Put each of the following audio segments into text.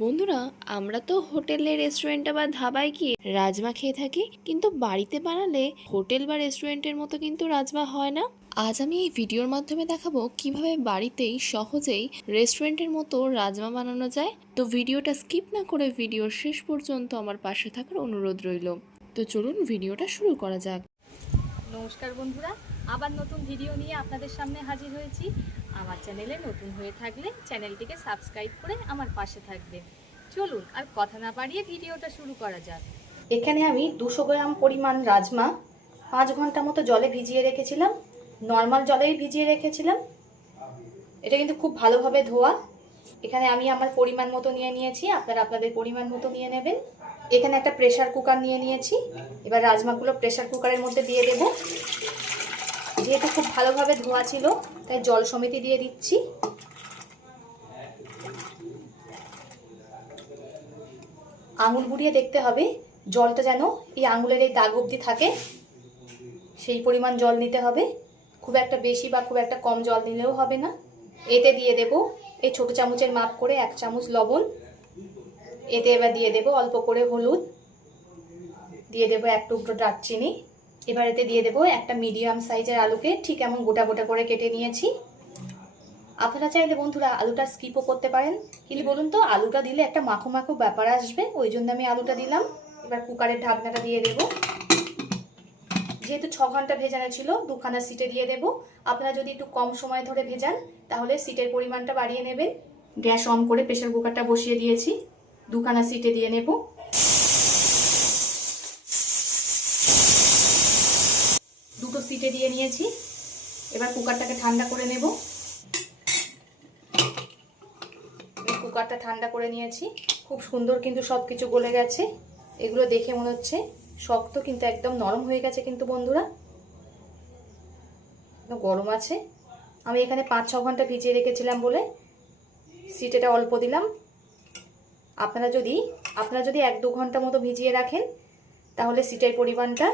বন্ধুরা, আমরা তো হোটেলে রেস্টুরেন্টে বা ধাবায় গিয়ে রাজমা খেয়ে থাকি, কিন্তু বাড়িতে বানালে হোটেল বা রেস্টুরেন্টের মতো কিন্তু রাজমা হয় না। আজ আমি এই ভিডিওর মাধ্যমে দেখাবো কিভাবে বাড়িতেই সহজেই রেস্টুরেন্টের মতো রাজমা বানানো যায়। তো ভিডিওটা স্কিপ না করে ভিডিওর শেষ পর্যন্ত আমার পাশে থাকার অনুরোধ রইল। তো চলুন ভিডিওটা শুরু করা যাক। নমস্কার বন্ধুরা, আবার নতুন ভিডিও নিয়ে আপনাদের সামনে হাজির হয়েছি। আমার চ্যানেলে নতুন হয়ে থাকলে চ্যানেলটিকে সাবস্ক্রাইব করে আমার পাশে থাকবেন। চলুন আর কথা না বাড়িয়ে ভিডিওটা শুরু করা যাক। এখানে আমি 200 গ্রাম পরিমাণ রাজমা 5 ঘন্টা মতো জলে ভিজিয়ে রেখেছিলাম। নর্মাল জলেই ভিজিয়ে রেখেছিলাম। এটা কিন্তু খুব ভালোভাবে ধোয়া। এখানে আমি আমার পরিমাণ মতো নিয়ে নিয়েছি, আপনারা আপনাদের পরিমাণ মতো নিয়ে নেবেন। এখানে একটা প্রেসার কুকার নিয়ে নিয়েছি। এবার রাজমাগুলো প্রেসার কুকারের মধ্যে দিয়ে দেব। যেহেতু খুব ভালোভাবে ধোয়া ছিল তাই জল সমেত দিয়ে দিচ্ছি। আঙুল বুড়িয়ে দেখতে হবে জলটা যেন এই আঙুলের এই দাগ অবধি থাকে, সেই পরিমাণ জল নিতে হবে। খুব একটা বেশি বা খুব একটা কম জল নিলেও হবে না। এতে দিয়ে দেব এই ছোট চামচের মাপ করে 1 চামচ লবণ। এতে এবার দিয়ে দেব অল্প করে হলুদ, দিয়ে দেব 1 টুকরো দারচিনি। এবার এতে দিয়ে দেব একটা মিডিয়াম সাইজের আলুকে ঠিক এমন গোটা গোটা করে কেটে নিয়েছি। আপনারা চাইলে বন্ধুরা আলুটা স্কিপও করতে পারেন, কিন্তু বলুন তো আলুটা দিলে একটা মাখো মাখো ব্যাপার আসবে, ওই জন্য আমি আলুটা দিলাম। এবার কুকারের ঢাকনাটা দিয়ে দেব। যেহেতু 6 ঘন্টা ভেজানো ছিল, 2খানা সিটে দিয়ে দেব। আপনারা যদি একটু কম সময় ধরে ভেজান তাহলে সিটের পরিমাণটা বাড়িয়ে নেবেন। গ্যাস অন করে প্রেসার কুকারটা বসিয়ে দিয়েছি, 2খানা সিটে দিয়ে নেব। দুটো সিটে দিয়ে নিয়েছি। এবার কুকারটাকে ঠান্ডা করে নেব। কুকারটা ঠান্ডা করে নিয়েছি। খুব সুন্দর কিন্তু সব কিছু গলে গেছে। এগুলো দেখে মনে হচ্ছে শক্ত, কিন্তু একদম নরম হয়ে গেছে কিন্তু বন্ধুরা। গরম আছে। আমি এখানে 5-6 ঘন্টা ভিজিয়ে রেখেছিলাম বলে সিটেটা অল্প দিলাম। আপনারা যদি 1-2 ঘন্টা মতো ভিজিয়ে রাখেন তাহলে সিটের পরিমাণটা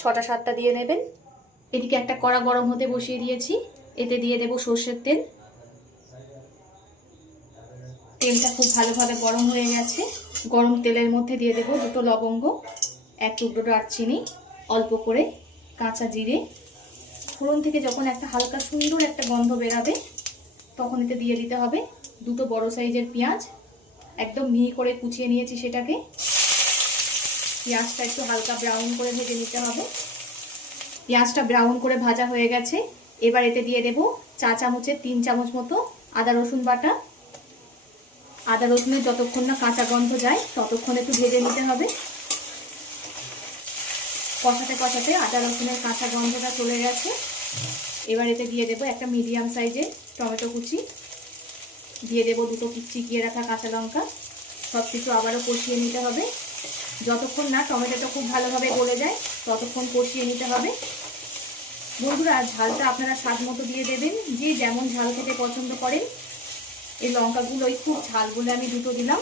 6টা-7টা দিয়ে নেবেন। এদিকে একটা কড়া গরম হতে বসিয়ে দিয়েছি। এতে দিয়ে দেব সর্ষের তেল। তেলটা খুব ভালোভাবে গরম হয়ে গেছে। গরম তেলের মধ্যে দিয়ে দেব 2টো লবঙ্গ, 1 টুকরো দারচিনি, অল্প করে কাঁচা জিরে। ফোড়ন থেকে যখন একটা হালকা সুন্দর একটা গন্ধ বেরাবে তখন এতে দিয়ে দিতে হবে 2টো বড় সাইজের পেঁয়াজ। একদম মিহি করে কুচিয়ে নিয়েছি সেটাকে। পেঁয়াজটা একটু হালকা ব্রাউন করে ভেজে নিতে হবে। পেঁয়াজটা ব্রাউন করে ভাজা হয়ে গেছে। এবার এতে দিয়ে দেব চা চামচের 3 চামচ মতো আদা রসুন বাটা। আদা রসুনের যতক্ষণ না কাঁচা গন্ধ যায় ততক্ষণ একটু ভেজে নিতে হবে। কষাতে কষাতে আদা রসুনের কাঁচা গন্ধটা চলে গেছে। এবার এতে দিয়ে দেব একটা মিডিয়াম সাইজের টমেটো কুচি, দিয়ে দেব 2টো চিকিয়ে রাখা কাঁচা লঙ্কা। সব কিছু আবারও কষিয়ে নিতে হবে। যতক্ষণ না টমেটোটা খুব ভালোভাবে গলে যায় ততক্ষণ কষিয়ে নিতে হবে। বন্ধুরা, ঝালটা আপনারা স্বাদ মতো দিয়ে দেবেন, যে যেমন ঝাল খেতে পছন্দ করেন। এই লঙ্কাগুলোই খুব ঝাল বলে আমি 2টো দিলাম।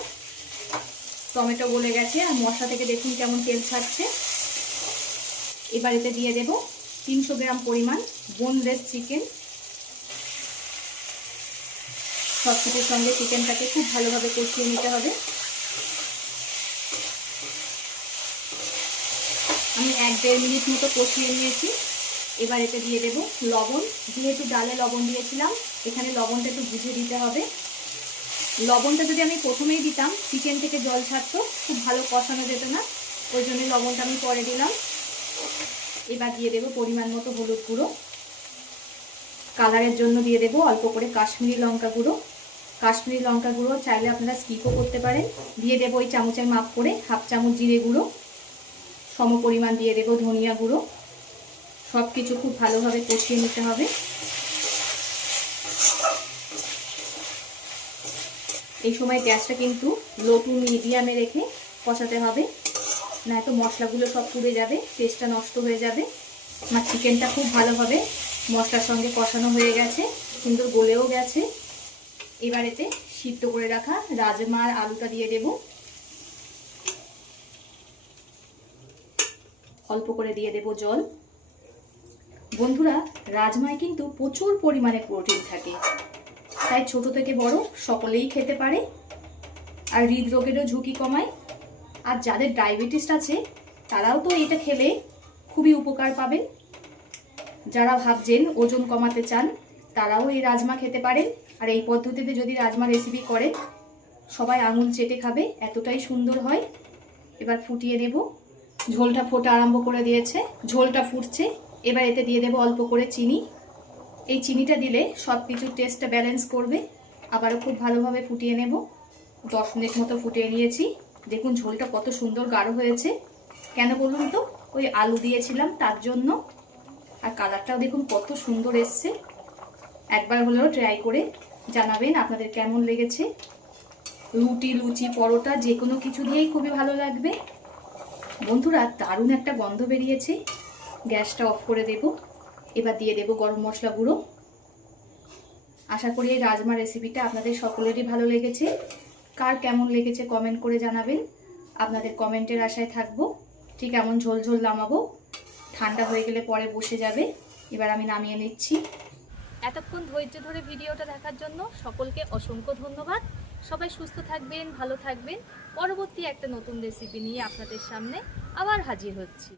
টমেটো গলে গেছে আর মশলা থেকে দেখুন কেমন তেল ছাড়ছে। এবার এতে দিয়ে দেব 300 গ্রাম পরিমাণ বোনলেস চিকেন। সব কিছুর সঙ্গে চিকেনটাকে খুব ভালোভাবে কষিয়ে নিতে হবে। আমি 1-1.5 মিনিট মতো কষিয়ে নিয়েছি। এবার এতে দিয়ে দেব লবণ। যেহেতু ডালে লবণ দিয়েছিলাম, এখানে লবণটা একটু বুঝে দিতে হবে। লবণটা যদি আমি প্রথমেই দিতাম চিকেন থেকে জল ছাড়তো, খুব ভালো কষানো যেত না, ওই জন্য লবণটা আমি পরে দিলাম। এবার দিয়ে দেব পরিমাণ মতো হলুদ গুঁড়ো। কালারের জন্য দিয়ে দেব অল্প করে কাশ্মীরি লঙ্কা গুঁড়ো। কাশ্মীরি লঙ্কা গুঁড়ো চাইলে আপনারা স্কিপও করতে পারেন। দিয়ে দেব ওই চামচের মাপ করে 1/2 চামচ জিরে গুঁড়ো। সম পরিমাণ দিয়ে দেব ধনিয়া গুঁড়ো। সব কিছু খুব ভালোভাবে কষিয়ে নিতে হবে। এই সময় গ্যাসটা কিন্তু লো টু মিডিয়ামে রেখে কষাতে হবে, নয়তো মশলাগুলো সব পুড়ে যাবে, টেস্টটা নষ্ট হয়ে যাবে। আমার চিকেনটা খুব ভালোভাবে মশলার সঙ্গে কষানো হয়ে গেছে, সুন্দর গলেও গেছে। এবার এতে সিদ্ধ করে রাখা রাজমা আর আলুটা দিয়ে দেব। অল্প করে দিয়ে দেব জল। বন্ধুরা, রাজমায় কিন্তু প্রচুর পরিমাণে প্রোটিন থাকে, তাই ছোট থেকে বড় সকলেই খেতে পারে। আর হৃদরোগেরও ঝুঁকি কমায়। আর যাদের ডায়াবেটিস আছে তারাও তো এটা খেলে খুবই উপকার পাবেন। যারা ভাবছেন ওজন কমাতে চান তারাও এই রাজমা খেতে পারেন। আর এই পদ্ধতিতে যদি রাজমা রেসিপি করেন সবাই আঙুল চেটে খাবে, এতটাই সুন্দর হয়। এবার ফুটিয়ে নেব। ঝোলটা ফোটা আরম্ভ করে দিয়েছে, ঝোলটা ফুটছে। এবার এতে দিয়ে দেব অল্প করে চিনি। এই চিনিটা দিলে সব কিছুর টেস্টটা ব্যালেন্স করবে। আবারও খুব ভালোভাবে ফুটিয়ে নেব। 10 মিনিট মতো ফুটিয়ে নিয়েছি। দেখুন ঝোলটা কত সুন্দর গাঢ় হয়েছে। কেন বলুন তো, ওই আলু দিয়েছিলাম তার জন্য। আর কালারটাও দেখুন কত সুন্দর এসছে। একবার হলেও ট্রাই করে জানাবেন আপনাদের কেমন লেগেছে। রুটি, লুচি, পরোটা যে কোনো কিছু দিয়েই খুবই ভালো লাগবে। বন্ধুরা দারুণ একটা গন্ধ বেরিয়েছে। গ্যাসটা অফ করে দেব। এবার দিয়ে দেব গরম মশলা গুঁড়ো। আশা করি এই রাজমা রেসিপিটা আপনাদের সকলেরই ভালো লেগেছে। কার কেমন লেগেছে কমেন্ট করে জানাবেন। আপনাদের কমেন্টের আশায় থাকবো। ঠিক এমন ঝোল ঝোল নামাবো, ঠান্ডা হয়ে গেলে পরে বসে যাবে। এবার আমি নামিয়ে নিচ্ছি। এতক্ষণ ধৈর্য ধরে ভিডিওটা দেখার জন্য সকলকে অসংখ্য ধন্যবাদ। সবাই সুস্থ থাকবেন, ভালো থাকবেন। পরবর্তী একটা নতুন রেসিপি নিয়ে আপনাদের সামনে আবার হাজির হচ্ছি।